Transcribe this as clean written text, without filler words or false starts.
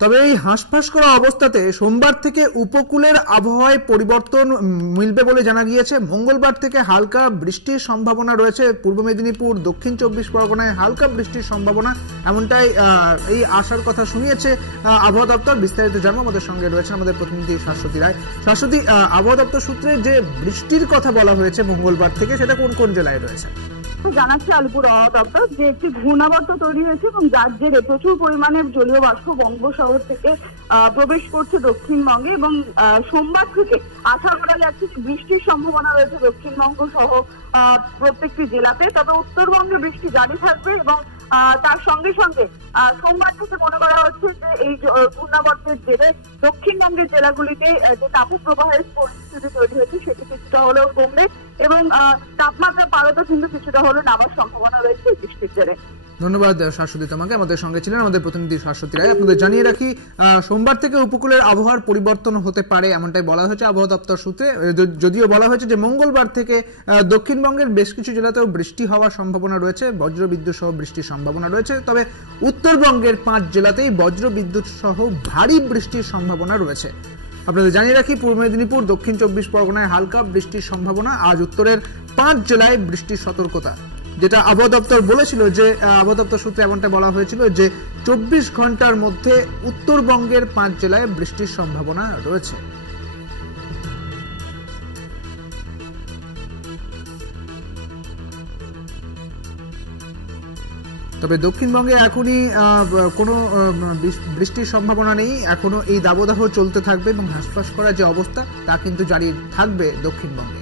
তবে এই হাঁসফাঁস করা অবস্থাতে সোমবার থেকে উপকূলের আবহাওয়ায় পরিবর্তন মিলবে বলে জানা গিয়েছে। মঙ্গলবার থেকে হালকা বৃষ্টির সম্ভাবনা রয়েছে। পূর্ব মেদিনীপুর, দক্ষিণ 24 পরগনায় হালকা বৃষ্টির সম্ভাবনা, এমনটাই এই আশার কথা শুনিয়েছে আবহাওয়া দপ্তর। বিস্তারিত জানবো, আমাদের সঙ্গে রয়েছে আমাদের প্রতিনিধি শাশ্বতী রায়। শাশ্বতী, আবহাওয়া দপ্তর সূত্রে যে বৃষ্টির কথা বলা হয়েছে মঙ্গলবার থেকে, সেটা কোন কোন জেলায় রয়েছে? জানাচ্ছে আলিপুর আবহাওয়া দপ্তর যে একটি ঘূর্ণাবর্ত তৈরি হয়েছে এবং যার জেরে প্রচুর পরিমাণে জলীয় বাষ্প বঙ্গোপসাগর থেকে প্রবেশ করছে দক্ষিণবঙ্গে এবং সোমবার থেকে আশা করা যাচ্ছে বৃষ্টির সম্ভাবনা রয়েছে দক্ষিণবঙ্গ সহ প্রত্যেকটি জেলাতে। তবে উত্তরবঙ্গে বৃষ্টি জারি থাকবে এবং তার সঙ্গে সঙ্গে সোমবার থেকে মনে করা হচ্ছে যে এই ঘূর্ণাবর্তের জেরে দক্ষিণবঙ্গের জেলাগুলিতে যে তাপপ্রবাহের পরিস্থিতি তৈরি হয়েছে সেটি কিছুটা হলেও কমবে এবং তাপমাত্রা পারদও কিন্তু কিছুটা হলেও নামার সম্ভাবনা রয়েছে এই বৃষ্টির জেরে। ধন্যবাদ শাশ্বতী তোমাকে। আমাদের সঙ্গে ছিলেন আমাদের প্রতিনিধি শাশ্বতী রায়। আপনাদের জানিয়ে রাখি, সোমবার থেকে উপকূলের আবহাওয়ার পরিবর্তন হতে পারে, এমনটাই বলা হয়েছে আবহাওয়া দপ্তর সূত্রে। যদিও বলা হয়েছে যে মঙ্গলবার থেকে দক্ষিণবঙ্গের বেশ কিছু জেলাতেও বৃষ্টি হওয়ার সম্ভাবনা রয়েছে, বজ্রবিদ্যুৎ সহ বৃষ্টির সম্ভাবনা রয়েছে। তবে উত্তরবঙ্গের 5 জেলাতেই বজ্রবিদ্যুৎ সহ ভারী বৃষ্টির সম্ভাবনা রয়েছে। আপনাদের জানিয়ে রাখি, পূর্ব মেদিনীপুর, দক্ষিণ 24 পরগনায় হালকা বৃষ্টির সম্ভাবনা। আজ উত্তরের 5 জেলায় বৃষ্টির সতর্কতা, যেটা আবহাওয়া দপ্তর বলেছিল, যে আবহাওয়া দপ্তর সূত্রে এমনটা বলা হয়েছিল যে 24 ঘন্টার মধ্যে উত্তরবঙ্গের 5 জেলায় বৃষ্টির সম্ভাবনা রয়েছে। তবে দক্ষিণবঙ্গে এখনই কোনো বৃষ্টির সম্ভাবনা নেই। এখনো এই দাবদাহ চলতে থাকবে এবং হাঁসফাঁস করা যে অবস্থা তা কিন্তু জারি থাকবে দক্ষিণবঙ্গে।